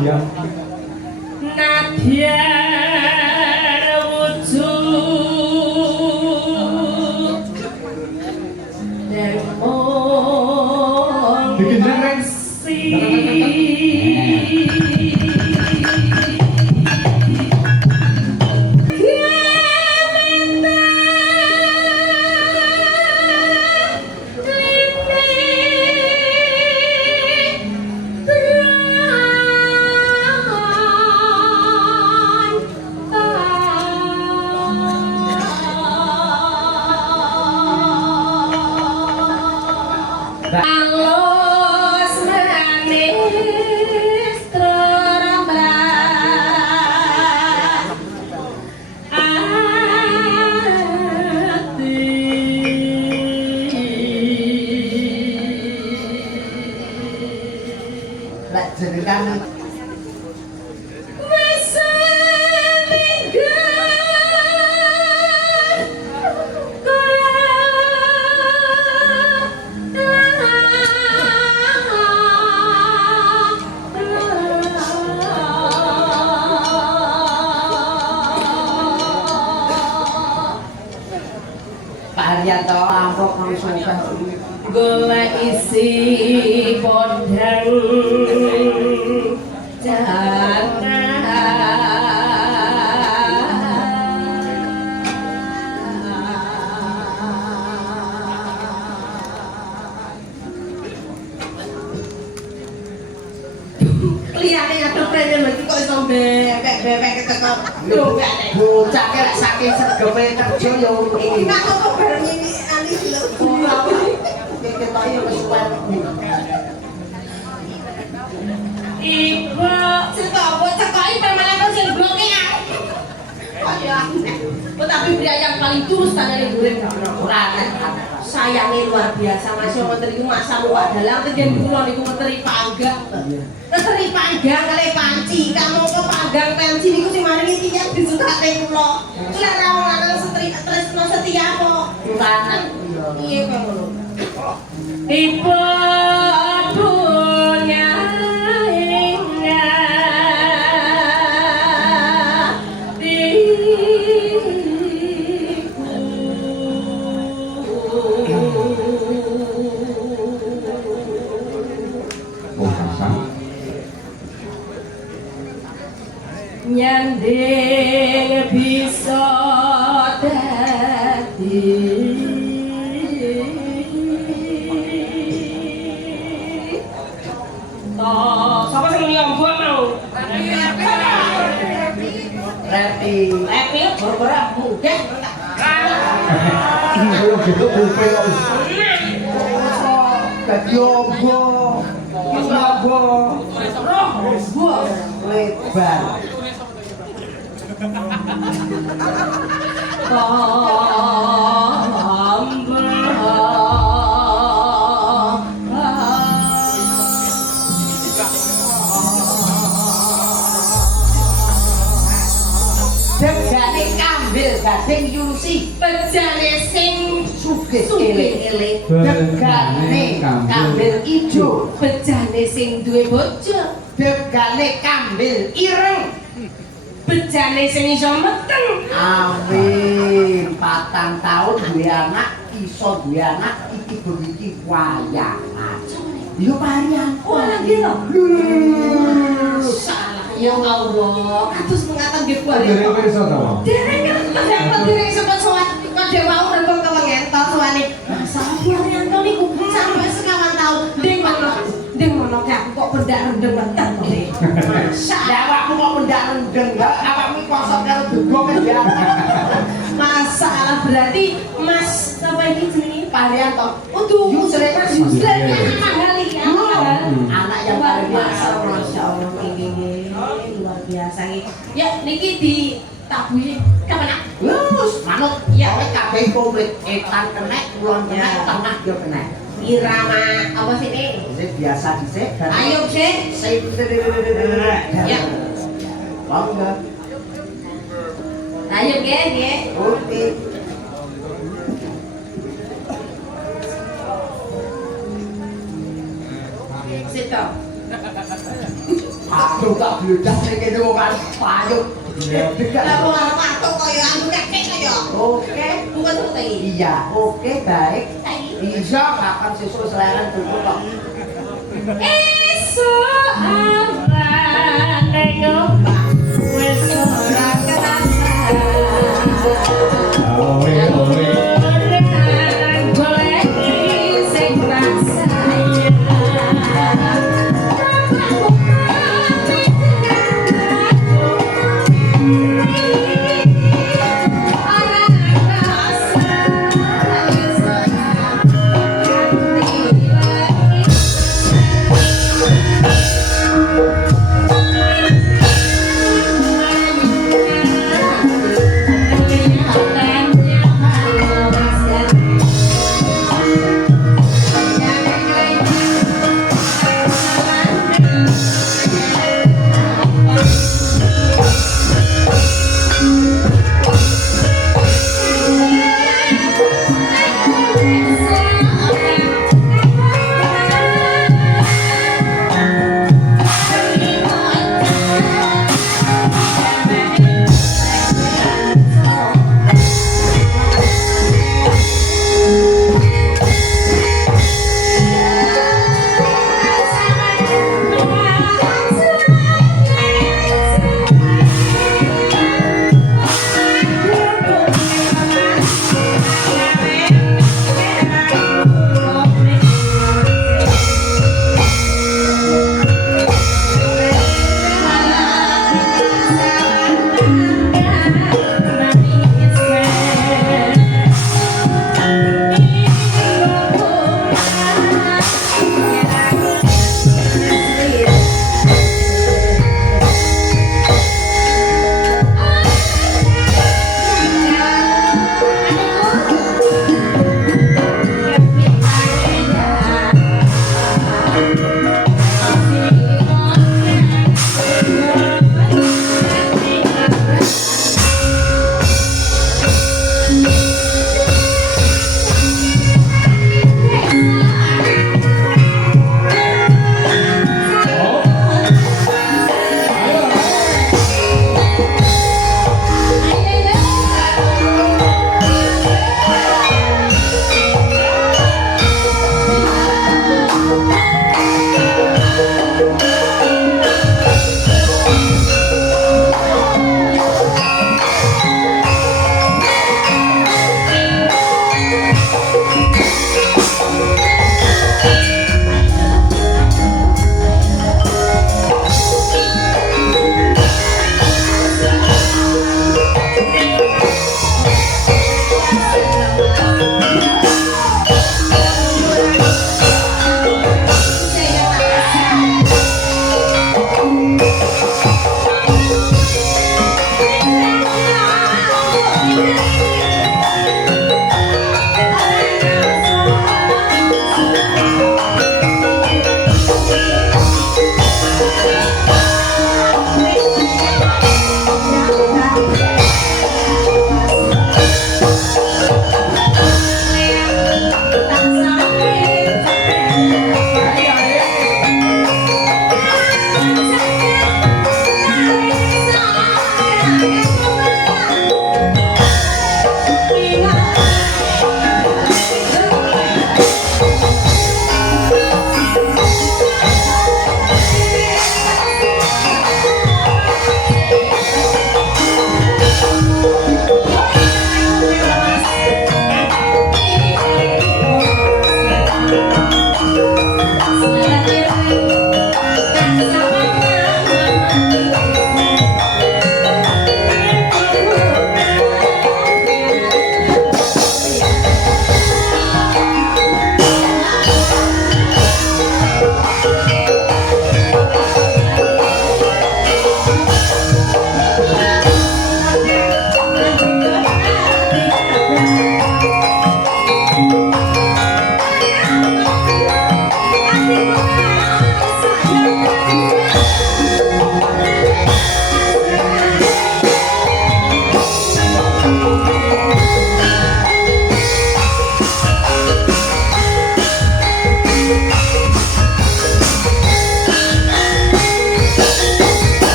biang Nadia wujud demo bikin keren Alus manis terambah hati lek jenengan Ariyanto amruk nang sofa golek isi podhang jana liyane ngadep rene lho iki kok iso bebek ketekok yo bocah lek saking sregepe kerja ya iki nggak kok bareng ini ali lho ketok ya wis suwen ibu cerita apa cekoki permainan sing bloke ya tapi pria yang paling tulus tanya nih gue ora sayangnya luar biasa masih menteri itu masa luar dalam terjadi pulau itu menteri panggang kali panci kamu ke panggang pensi itu sih mari ini tiap disukai pulau selera orang terus setia kok bukan iya kamu ibu dunia nyanding bisa dadi siapa sih yang buat mau? Repi berberak mudah ayo gitu bupe kok dadi obo lebar degane kambil gading yurusi bejane sing sugih elek-elek degane kambil ijo bejane sing duwe bojo degane kambil ireng bejane sing iso meteng amin 4 tahun duwe anak iso duwe anak iki begiki wayangan yo parian oh lagi lho salah ya Allah kados mengatakan nggih kuwi dereng iso to dereng kan dereng sempat sowan kok dewa rembang kewengentos sowane masa Arianto niku sampai sekawan tahun ding ngono ki aku kok bendak rendeng weten masa awakmu kok bendak rendeng lho awakmu kosok karo degong ya masalah berarti Mas apa iki jenenge Arianto untuk Yusril mahal ya anak yang paling biasa mahal Masya Allah ini luar biasa ini ya niki di tabuhi kapan lus manut ya kowe kabeh komplit etan kenek kulon kenek tengah yo kenek irama apa sih ini biasa dhisik ayo sih ya bangga ayo nggih oke situ Aku tak bludak ning kene wong kan payung. Lah wong arep matuk kaya anu kekek kaya. Oke. Bukan seperti ini. Iya, oke baik. Saiki. Iya, kapan sesuk seleren tuku kok. Esok apa nengok wis ora kerasa. Owe, owe.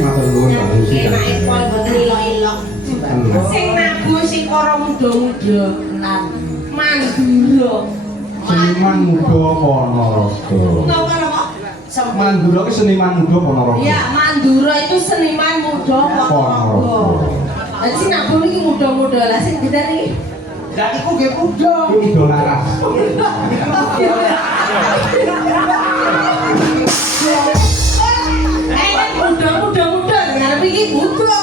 matur nuwun Pak Musi. Enak pol boten ilok-ilok. Sing nabu sing para muda-muda lan Mandura. Seniman muda Ponorogo. Napa-napa? Mandura ki seniman muda Ponorogo. Iya, Mandura itu seniman muda Ponorogo. Lah sing nabu iki muda-muda lah sing kita niki. Lah iku nggih muda. Kuwi do laras. Muda ngarep iki muda.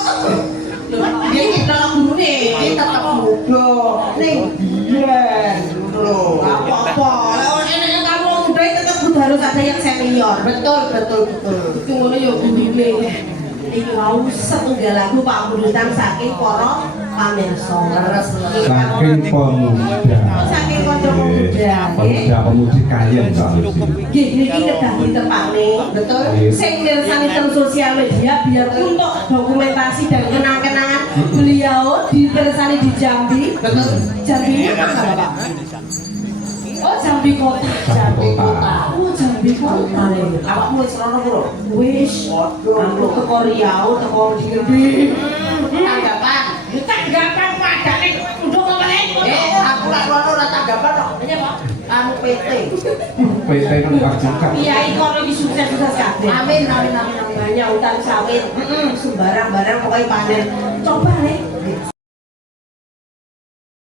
Lho, iki kita gurune, iki tetep muda. Ning biyen ngono lho. Apa-apa. Lah enek kamu muda tetep kudu harus ada yang senior. Betul. Itu ngono ya gurune. Iki wau setunggal lagu Pak Budutan saking para pamirsa. Saking pemuda. Saking kanca pemuda. Pemuda-pemudi kayen Pak Musi. Nggih, niki kedah ditepakne, betul. Sing mirsani terus sosial media biar untuk dokumentasi dan kenang-kenangan beliau dipirsani di Jambi, betul. Jambi ini mana Bapak? Oh, Jambi Kota. Oh, Jambi Kota. Awakmu wis rono bro. Wis, aku teko Riau, teko Gede. Tanggapan. Ya tanggapan padane nduk kepalen. Aku lak rono ora tanggapan kok. Apa? Anu PT. PT kan Pak Jaka. Iya, kono iki sukses-sukses kabeh. Amin. Banyak utang sawit, sembarang barang pokoknya panen. Coba nih,